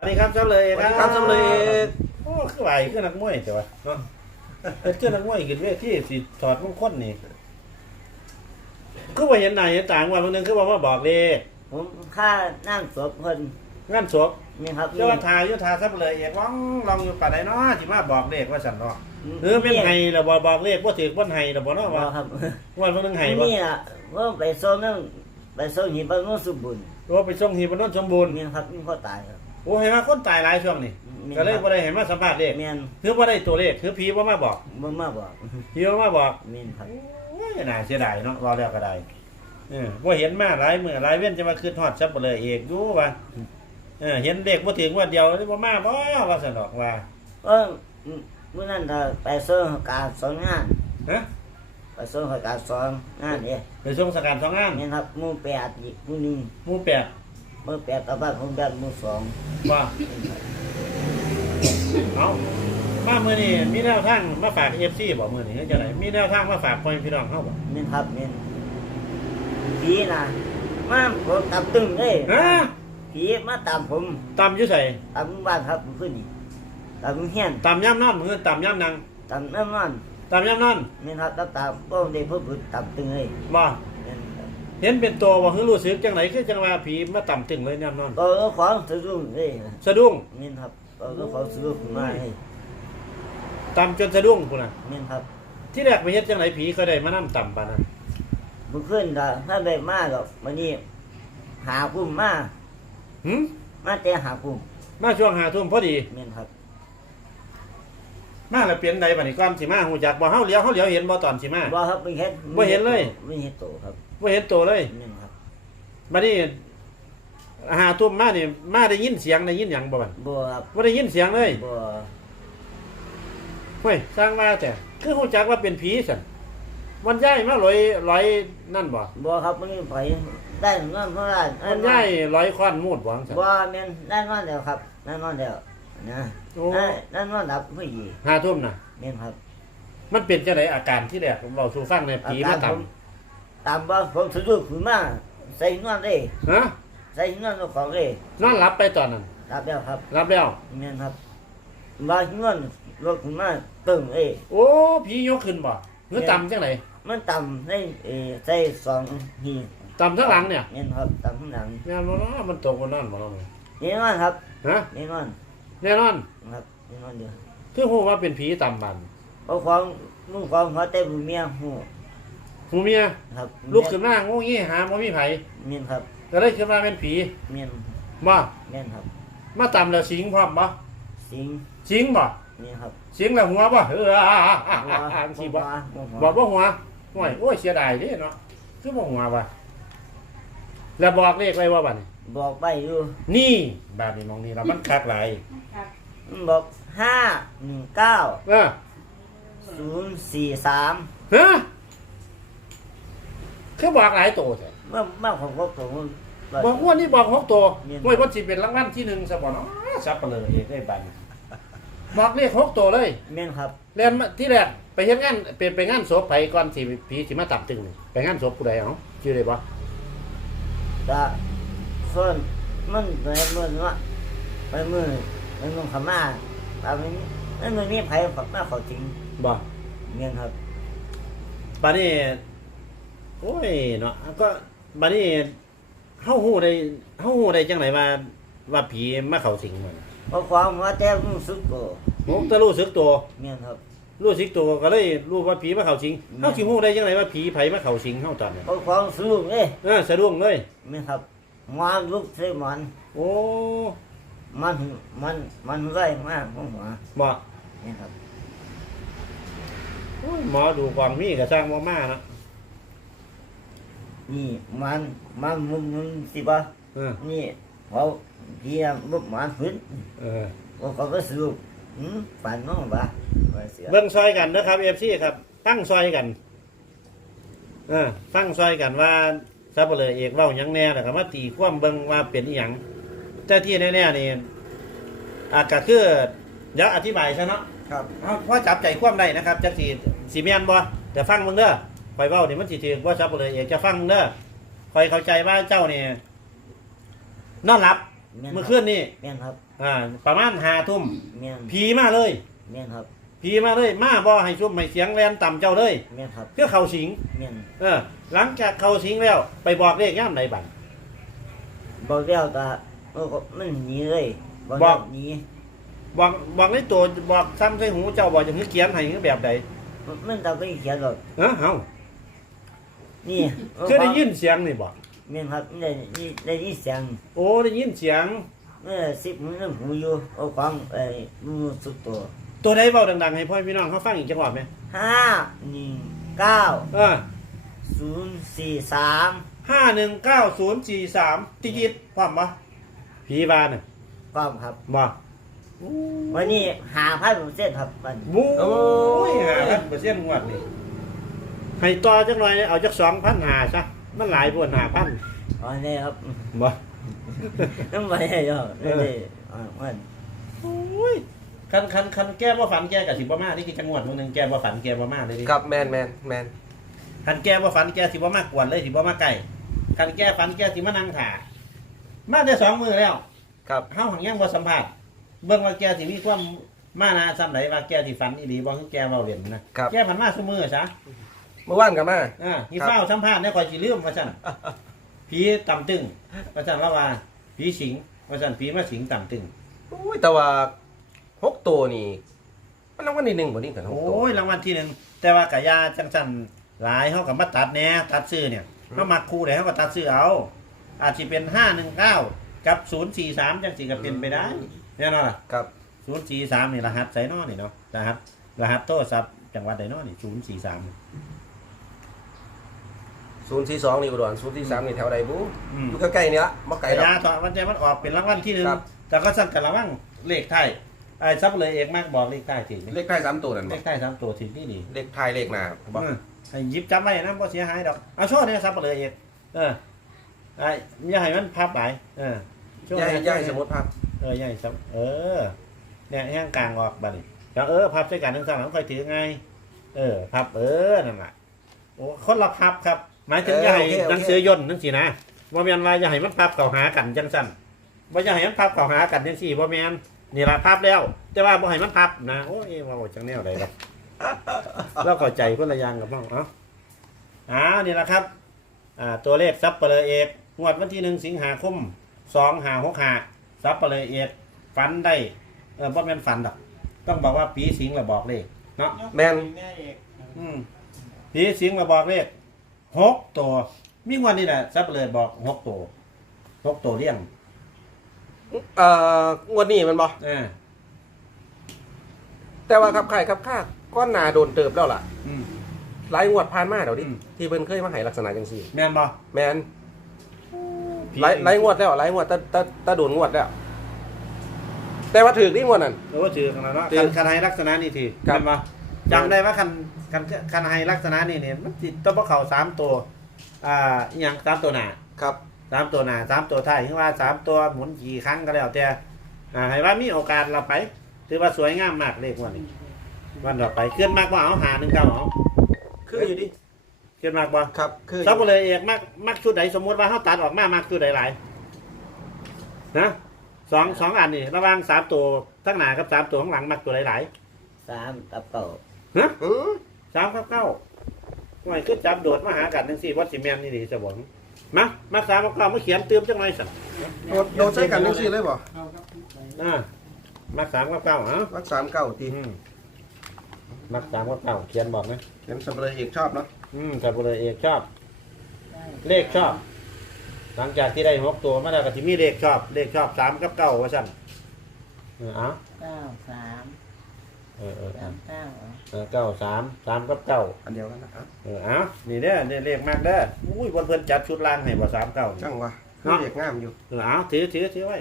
สวัสดีครับเจ้าเลยครับสวัสดีครับเจ้าเลยโอ้คือไหวคือนักมวยแต่ว่าเนาะเฮ็ดคือนักมวยขึ้นเวทีสิถอดมงคลนี่คือว่าเห็นหน้าเห็นตาว่ามันนึงคือว่ามาบอกเลยผมค่านั่งศพคนงานศพนี่ครับเจ้าว่าทายอยู่ทาซับเลยเอกลองลองอยู่ป่านใดเนาะสิมาบอกเลขว่าสั่นเนาะเออเป็นไห้แล้วบ่บอกเลขบ่ถือบ่ไห้แล้วบ่เนาะบ่ว่าครับว่ามันนึงไห้บ่นี่อะว่าไปส่งนั่งไปส่งหินบางโนสุบุญโอ้ไปส่งหีบนนสมบูรณ์นี่ครับนี่เขาตายครับ โอ้เห็นว่าคนตายหลายช่วงนี่ก็เลยบ่ได้เห็นมาสัมภาษณ์เลขเมียนคือบ่ได้ตัวเลขคือผีบ่มาบอกบ่มาบอกผีบ่มาบอกเมียนครับโอ้ยน่าเสียดายเนาะรอแล้วก็ได้เออบ่เห็นมาหลายมื้อหลายเว้นจะมาคืนฮอดซับเบลอเอกอยู่ว่าเออเห็นเด็กบ่ถึงวันเดียวบ่มาบ่ว่าซั่นดอกว่าเออเมื่อนั้นเราไปส่งการสอนงาน ฮะไปส่งการสอนงานเนี่ยไปส่งสการสองงานเมียนครับหมู่แปดอีกหมู่หนึ่งหมู่แปด หมู่แปดกับบ้านผมแบบหมู่สองว่าเอามามื้อนี้มีแนวทางมาฝาก FC บ่มื้อนี้คือจังไดมีแนวทางมาฝากพ่อแม่พี่น้องเฮาบ่เมียนครับเมียนผีน่ะมาผมตามตึงเลยฮะผีมาตามผมตำอยู่ไสตามบ้านครับผมขึ้นนี่ตามเฮียนตำย่ำนอนคือตำย่ำนังตามน้ำมันตำย่ำนอนนี่ครับตามตามป้องได้เพิ่มตามตึงเลยบ่นั่นครับ เห็นเป็นตัวบ่คือรู้สึกจังไดคือจังว่าผีมาตำตึงเลยย่ำนอนก็เอาของสะดุ้งเลยสะดุ้งนี่ครับก็เอาของสะดุ้งขึ้นมาให้ตำจนสะดุ้งพุ่นน่ะนี่ครับที่แรกไปเฮ็ดจังไหนผีก็ได้มานํต่ำปานนั้นบุขึ้นก็ถ้าได้มาก็วันนี้หากุ้มมาหึมาแต่หากุ้มมาช่วงหาทุ่มพอดีนี่ครับ มาแล้วเปลี่ยนใดบัดนี้ก่อนสิมาฮู้จักบ่เฮาเลี้ยวเฮาเลี้ยวเห็นบ่ตอนสิมาบ่ครับไม่เห็นบ่เห็นเลย ไม่เห็นโตครับ บ่เห็นตัวเลยนี่ครับบัดนี้หาทุ่มมานี่มาได้ยินเสียงได้ยินหยังบ่บัดบ่ครับบ่ได้ยินเสียงเลยบ่เฮ้ยสร้างมาแต่คือฮู้จักว่าเป็นผีซั่นมันย้ายมาลอยลอยนั่นบ่บ่ครับมันไปได้นอนเพราะว่ามันย้ายลอยค้อนมูดบ่จังซั่นบ่แม่นได้นอนแล้วครับได้นอนแล้วนะโอ้ได้ได้นอนหลับผู้หญิงหาทุ่มน่ะนี่ครับ มันเป็นจังไดอาการที่แรกเราสู่ฟังในยผีมาตำ ตามว่าผมสะดุ้งขึ้นมาใส่นอนเลยฮะใส่นอนเอาของเลยนอนหลับไปตอนนั้นรับแล้วครับรับแล้วนี่ครับว่านอนรถขึ้นมาตึงเอยโอ้ผียกขึ้นบ่หรือต่ำจังไหนมันต่ำในเออใส่สองหีต่ำทั้งหลังเนี่ยนี่ครับต่ำข้างหลังแน่นอนเนาะมันตกบนนั่นบ่เนาะนี่นอนครับฮะนี่นอนแน่นอนครับนี่นอนเดียวคือฮู้ว่าเป็นผีต่ำบันเอาของนุ่งของหัวเต็มเมียหู หูเมียครับลุกขึ้นมางูงี้หาบ่มีไผเมียนครับก็เลยขึ้นมาเป็นผีเมียนบ่เมียนครับ มาต่ำแล้วสิงพร้อมบ่สิงสิงบ่นี่ครับสิงแล้วหัวบ่เอออ่าอ่าอ่าหัวอ่าอ่าสิบ่หัวหัวบอกว่าหัวโอ้ยโอ้ยเสียดายเด้เนาะคือบ่หัวว่ะแล้วบอกเลขไว้ว่าบัดนี้บอกไปอยู่ นี่แบบนี้มองนี่แล้วมันคักหลายมันบอกห้าหนึ่งเก้าเออศูนย์สี่สามฮะ คือบอกหลายโตแท้เมื่อเมื่อผมพบผมบอกอ้วนนี่บอกหกตัวเนี่ยมวยวันสิเป็นรางวัลที่หนึ่งสบอนอ๋อซับไปเลยเอกได้บันบอกเลขหกตัวเลยเมียนครับเรียนมาที่แรกไปเฮ็ดงานเป็นไปงานศพไผก่อนสิผีสิมาตับตึงนี่ไปงานศพผู้ใดเอ้าชื่อได้บ่ก็ส่วนมันเหมือนเหมือนว่าไปมือไปมือขม่าตามนี้นั่นมันมีไผ่ฝักมาเขาจริงบ่เมียนครับบัดนี้ โอ้ยเนาะก็บัดนี้เฮาฮู้ได้เฮาฮู้ได้จังไดว่า ว่าผีมาเข้าสิงมันเพราะความว่าแต่รู้สึกก็ผมจะรู้สึกตัวเมียนครับ รู้สึกตัวก็เลยรู้ว่าผีมาเข้าสิงอืมเฮาสิฮู้ได้จังไดว่าผีไผมาเข้าสิงเฮาตอนนี้เพราะความสูงเอ้เออสะดุ้งเลยเมียนครับมันลุกใส่มันโอ้มันมันมันไร่มากของหัวบ่นี่ครับโอ้ยหมอดูความมีก็สร้างบ่มาเนาะ นี่มันมันมุนมุนสิบะเออนี่เขาเพียงบุกมันขึ้นเออว่าเขาก็สรุปอืมฝันน้องบ้าว่าเสียเบิ่งซอยกันนะครับ FC ครับ ตั้งซอยกัน เออตั้งซอยกันว่าซับเปลอเอกเว้าหยังแน่แล้วก็มาตีความเบิ่งว่าเป็นอีหยังแต่ที่แน่ๆนี่อาก็คือเดี๋ยวอธิบายซะเนาะครับเอาพอจับใจความได้นะครับจักสิสิแม่นบ่แต่ฟังมึงเด้อค อยเว้านี่มันสิถือว่าซับเปลอเอกจะฟังเด้อคอยเข้าใจว่าเจ้านี่นอนหลับแม่นเมื่อรับคืนนี่แม่นครับฟอ่าประมาณห้าทุ่มเมียนผีมาเลยเมียนครับผีมาเลย มาบ่ให้ซุ่มให้เสียงแลนต่ำเจ้าเลยเมียนครับเพื่อเขาสิงเมียนเออ หลังจากเขาสิงแล้ว ไปบอกเลขย่ามใดบัด บอกแล้วตาเออก็มันหนีเลยบอกบแล้อวกหนีบอกบอกในตัวบอกซ้ำใส่หูเจ้าบอกจะคือเขียนให้คือแบบใดมันมันตาไปเขียนหรอกเออเฮา นี่คือได้ยินเสียงนี่บอกเมียนครับได้ได้ได้ยินเสียงโอ้ได้ยินเสียง เมื่อสิบมือเรื่องหูอยู่เอาความไอ้มือสุดตัวตัวใดเบาดังๆ ให้พ่อพี่น้องเขาฟังอีกจังหวะไหมห้าหนึ่งเก้าเออศูนย์สี่สามห้าหนึ่งเก้าศูนย์สี่สามติกิดความบ่ผีบานน่ะความครับ บ่วันนี้หาพันเปอร์เซ็นต์ครับวันนี้ บู้ยหาพันเปอร์เซ็นต์งวดนี่ ให้ต่อจักหน่อยเอาจักสองพันหาซะมันหลายปวนหาพันวันนี้ครับบ่น้ำมันเยอะนี่นี่อ่าวันโอ้ยคันคันคันแก้บ่ฝันแก้กับสิบ่มานี่คือจังหวัดมึงนึงแก้บ่ฝันแก้บ่มาเลยดิครับแมนแมนแมนคันแก้บ่ฝันแก้สิบ่มากวนเลยสิบ่มาไก่คันแก้ฝันแก้สิมานั่งถ่ามาได้สองมือแล้ว ครับเฮาหังยังบ่สัมภาษณ์เบิ่งว่าแกสิมีความมานะซ้ำใดว่าแกสิฝันอีหลีบ่คือแกเว้าเล่นนะครับแกฝันมาซุมื้อซะ เมื่อวานกันมา อ่าฮีครับ เฝ้าวสัมภาษณ์เนี่ยข่อยสิลืมว่าซั่นผีต่ำตึงว่าซั่นว่าว่าผีสิงว่าซั่นผีมาสิงต่ำตึง อุ้ยแต่ว่าหกตัวนี่มันรางวัลที่หนึ่งบ่นี่กันหกตัว โอ้ยรางวัลที่หนึ่งแต่ว่ากะยาจังซั่นหลายเฮาก็มาตัดแหน่ตัดซื้อเนี่ยเฮามักคู่ได้เฮาก็ตัดซื้อเอา อาจสิเป็น519กับ043จังสิก็เป็นไปได้แน่นอนล่ะครับศูนย์สี่สามนี่รหัสไซนอนี่เนาะรหัสรหัสโทรศัพท์จังหวัดไดเนอนี่ศูนย์สี่สาม ศูนย์สี่สองนี่อุดรศูนย์สี่สามนี่แถวใดบูอืม อยู่ใกล้ๆนี่ละบ่ไกลไก่หรอก ยาถอดวันใจมันออกเป็นรางวัลที่หนึ่งครับ แต่ก็สั่งกันระวังเลขไทายไอ้ซับเลยเอกมากบอกเลขไทายถึงเลขท้ายสามตัวนั่นเลบ่ขไทายสามตัวถึงนี่นี่เลขท้ายเลขหน้าบ่อืมให้หยิบจำไว้นะบ่เสียหายดอกเอาโชว์เนี่ยซับเลยเอกเออไอ้อย่าให้มันพับไปเออโชว์ย่ายย่ายสมมติภาพเอออย่าให้ซับเออเนี่ยแห้งกลางออกบัดนี้แล้วเออพับใส่กันทั้งสองแล้วค่อยถือไงเออพับเออนั่นแหละโอ้คนละพับครับ หมายถึงอย่าให้หนังสือย่นนั่นสินะว่าแมนว่าอย่าให้มันพับเข้าหากันจังสั้นว่าอย่าให้มันพับเข้าหากันจังสี่ว่าแมนนี่ละพับแล้ว แต่ว่าบ่ให้มันพับนะโอ้ยว่าจังแนวใดครับเราเข้าใจคนละอย่างกับน้องเอ้าอ่านี่แหละครับ อ่าตัวเลขซับเปลอเอกงวดวันที่หนึ่งสิงหาคมสองหาหกหาซับเปลอเอกฝันได้เออบ่แม่นฝันดอกต้องบอกว่าผีสิงมาบอกเลขเนาะ แมนอืมผีสิงมาบอกเลข หกตัว มีงวันนี้แหละซับเลยบอกหกตัวหกตัวเลี้ยงเอ่องวดนี้มันบ่อ่าแต่ว่าครับใครครับค่าก้อนหนาโดนเติบแล้วล่ะ อืม หลายงวดผ่านมาเดี๋ยวดิอืม ที่เพิ่นเคยมาให้ลักษณะจังซี่ แม่นบ่แมนหลายหลายงวดแล้วหลายงวดตะตะตะโดนงวดแล้ว แต่ว่าถือที่งวดนั้นโอ้ถือขนาดเนาะถือคันคันให้ลักษณะนี่ถือครับ แม่นบ่จำได้ว่าคัน คันคันให้ลักษณะนี่เนี่ยมันติดตัวพวกเขาสามตัวอ่าอหย่างสามตัวหน้าครับ สามตัวหน้าสามตัวท้ายถึงว่าสามตัวหมุนกี่ครั้งก็แล้วแต่อ่าให้ว่ามีโอกาสเราไป ถือว่าสวยงามมากเลขวันนี้ วันต่อไปเคลื่อนมากกว่าเอาหาหนึ่งเก้าเอาคืออยู่ดิเคลื่อนมากกว่าครับ คือซับไปเลยเอกมักมักชุดไหนสมมติว่าเขาตัดออกมามักชุดไหนหลายนะสองสองอันนี่ระหว่างสามตัวทั้งหน้ากับสามตัวข้างหลังมักตัวไหนหลายสามกับเก่าฮะอืม สามกับเก้าหน่วยคือจับโดดมาหากันทั้งสี่วัดสิแมนนี่ดีสบงมามักสามกับเก้ามาเขียนเติมจังไรสักโดนโดนใช้กันจังซี่เลยบ่อ่ามักสามกับเก้าเอ้าวัดสามเก้าตีอืมมักสามกับเก้าเขียนบอกนะเขียนสับเลยเอกชอบเนาะอืมจับเลยเอกชอบ เลขชอบ หลังจากที่ได้หกตัวมาแล้วก็ที่มีเลขชอบ เลขชอบสามกับเก้าว่าสั่นเออเอาเก้าสาม เออเออสามเก้าเออเก้าสามสามกับเก้าอันเดียวกันนะอะเออเอานี่เด้อนี่เลขมากเด้ออุ้ยบนเพิ่นจัดชุดล่างให้บ่สามเก้าจังวะคือเด็กงามอยู่เออเอาถือถือถือไว้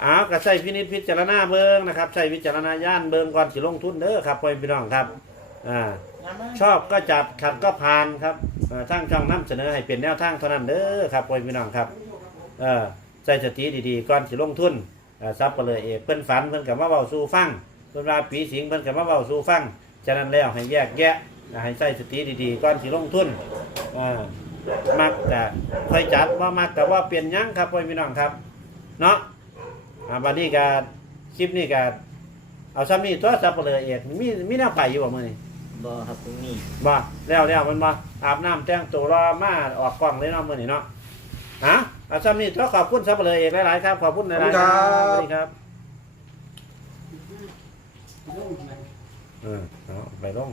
เอาก็ใส่พินิจพิจารณาเบิ่งนะครับใส่วิจารณญาณเบิ่งก่อนสิลงทุนเด้อครับพ่อพี่น้องครับอ่าชอบก็จัดขัดก็ผ่านครับเอ่อทางช่องนำเสนอให้เป็นแนวทางเท่านั้นเด้อครับพ่อพี่น้องครับเออใส่สติดีๆก่อนสิลงทุน เอ่อซับไปเลยเอกเพิ่นฝันเพิ่นกับมาเว้าสู่ฟังเพิ่นว่าผีสิงเพิ่นกับมาเว้าสู่ฟังฉะนั้นแล้วให้แยกแยะให้ใส่สติดีๆก่อนสิลงทุนเอ่อมักแต่ค่อยจัดว่ามักแต่ว่าเปลี่ยนหยังครับพ่อพี่น้องครับ เนาะอ่าบัดนี้ก็คลิปนี้ก็เอาซ้ำนี่ตัวซับเลยเอกมีมีแนวไปอยู่บ่มื้อนี้ บ่ครับตรงนี้ บ่แล้วแล้วมันบ่อาบน้ำแต่งตัวรอมาออกกล้องเลยเนาะมื้อนี้เนาะ ฮะเอาซ้ำนี่ตัวขอบคุณซับเลยเอกหลายๆครับ ขอบคุณหลายๆสวัสดีครับเออเอาไปลง